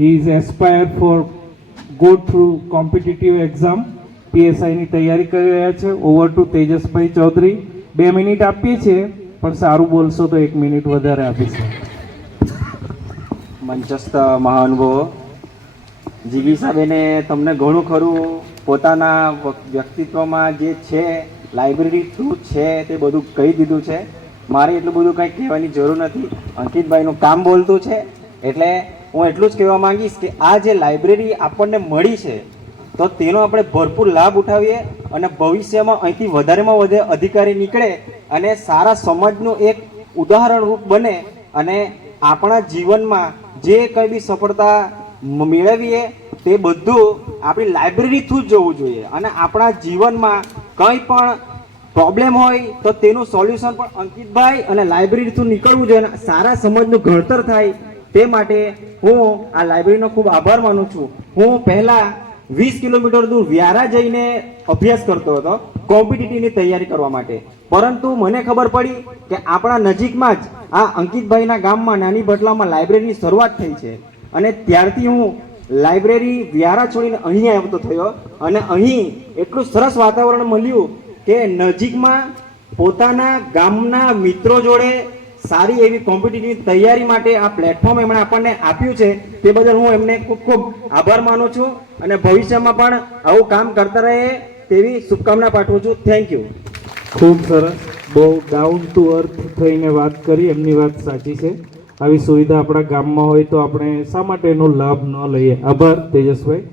He is aspired for go through competitive exam. PSI ની તૈયારી કરી રહ્યા છે. ઓવર ટુ તેજસભાઈ ચૌધરી. 2 મિનિટ આપીએ છીએ, પણ સારું બોલશો તો 1 મિનિટ વધારે આપીશું. મંચસ્થ મહાનુભાવો, જીગીસાબેને તમને ઘણું ખરું પોતાના વ્યક્તિત્વમાં જે છે, લાઇબ્રેરી શું છે તે બધું કહી દીધું છે. મારે એટલું બધું કંઈ કહેવાની જરૂર નથી. અંકિતભાઈનું કામ બોલતું છે, એટલે હું એટલું જ કહેવા માંગીશ કે આ જે લાઇબ્રેરી આપણને મળી છે તો તેનો આપણે ભરપૂર લાભ ઉઠાવીએ અને ભવિષ્યમાં અહીંથી વધારેમાં વધારે અધિકારી નીકળે અને સારા સમાજનું એક ઉદાહરણરૂપ બને અને આપણા જીવનમાં જે કંઈ બી સફળતા મેળવીએ તે બધું આપણી લાઇબ્રેરી થ્રુ જ જવું જોઈએ. અને આપણા જીવનમાં કંઈ પણ પ્રોબ્લેમ હોય તો તેનું સોલ્યુશન પણ અંકિતભાઈ અને લાઇબ્રેરી થ્રુ નીકળવું જોઈએ અને સારા સમાજનું ઘડતર થાય તે માટે હું આ લાઇબ્રેરીનો ખૂબ આભાર માનું છું. હું પહેલાં 20 કિલોમીટર દૂર વ્યારા જઈને અભ્યાસ કરતો હતો કોમ્પિટિટિવની તૈયારી કરવા માટે, પરંતુ મને ખબર પડી કે આપણા નજીકમાં જ આ અંકિતભાઈના ગામમાં નાની ભટલામાં લાઇબ્રેરીની શરૂઆત થઈ છે અને ત્યારથી હું લાઇબ્રેરી વ્યારા છોડીને અહીં આવતો થયો અને અહીં એટલું સરસ વાતાવરણ મળ્યું કે નજીકમાં પોતાના ગામના મિત્રો જોડે સારી એવી કોમ્પિટિટિવ તૈયારી માટે આ પ્લેટફોર્મ એમણે આપણને આપ્યું છે. તે બદલ હું એમને ખૂબ ખૂબ આભાર માનું છું અને ભવિષ્યમાં પણ આવું કામ કરતા રહે તેવી શુભકામના પાઠવું છું. Thank you. ખૂબ સરસ. બહુ ડાઉન ટુ અર્થ થઈને વાત કરી. એમની વાત સાચી છે. આવી સુવિધા આપણા ગામમાં હોય તો આપણે શા માટે એનો લાભ ન લઈએ. આભાર તેજસભાઈ.